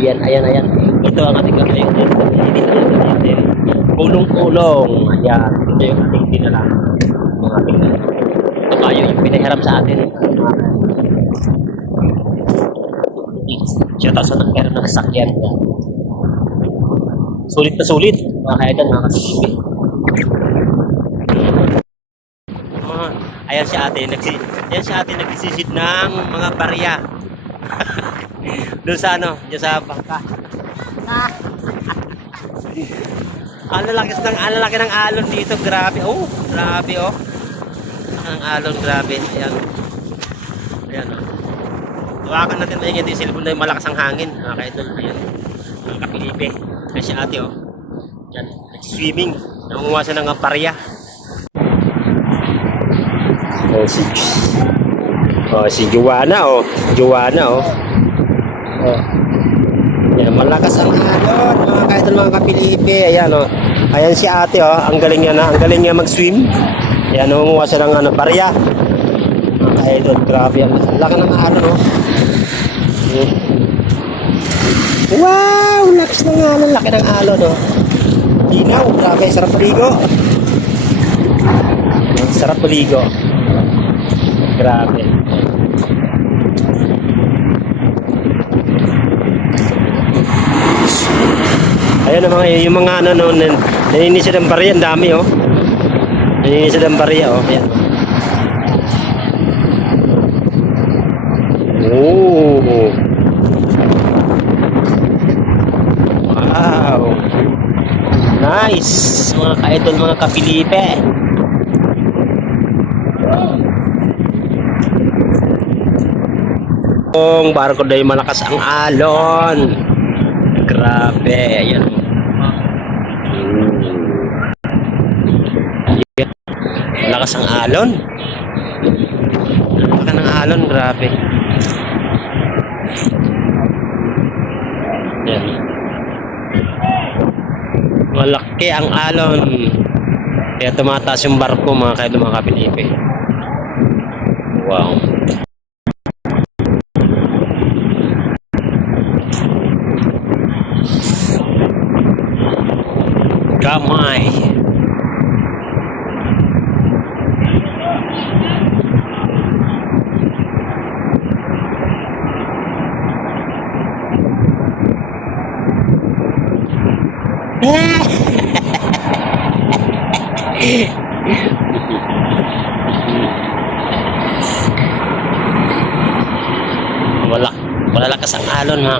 Ayan, ayan, ayan. Ito ang ating gagawin. Hindi na natin. Kulong-kulong. Ayan. Ito yung ating dinala. Mga ating ito tayo yung pinahiram sa atin. Siya tayo sa nagkaroon ng sakyan. Sulit na sulit. Mga kaidan, mga kasipin. Ayan si ate. Ayan si ate nagsisid ng mga barya. Doon sa ano, doon sa bangka. Ang laki ng alon dito, grabe. Oh, grabe oh. Ang alon, grabe. Ayan. Ayan oh. Tuwakan natin maingay yung cellphone na yung malakas ang hangin. Mga idol, ayan. Ang kapilipe. Ayan si ate oh. Ayan, swimming. Nangunguha siya ng parya. Si Joanna oh. Joanna oh. Yan, malakas ang alon, mga kaidol, mga kapilipi. Ayan oh. Ayan si ate oh, ang galing niya na, ang galing niya mag-swim. Ayan, nangunguha siya ng barya. Mga kaidol, grabe ang laki ng alon oh. Wow, lakas ng alon, laki ng alon oh. Ginaw, grabe, sarap maligo. Sarap maligo. Grabe. Ayan ang mga, yung mga ano noon, naninisid ang barya, ang dami oh. Naninisid ang barya oh. Ayan. Oh. Wow. Nice. Mga ka-idol, mga kapilipe. Ang barko dahil malakas ang alon. Grabe. Ayan. Malakas ang alon. Malakas ng alon. Grabe. Ayan. Malaki ang alon. Kaya tumataas yung barko, mga kaidol, mga kapilipe. Wow. Gamay. Wala, malalakas ang alon, mga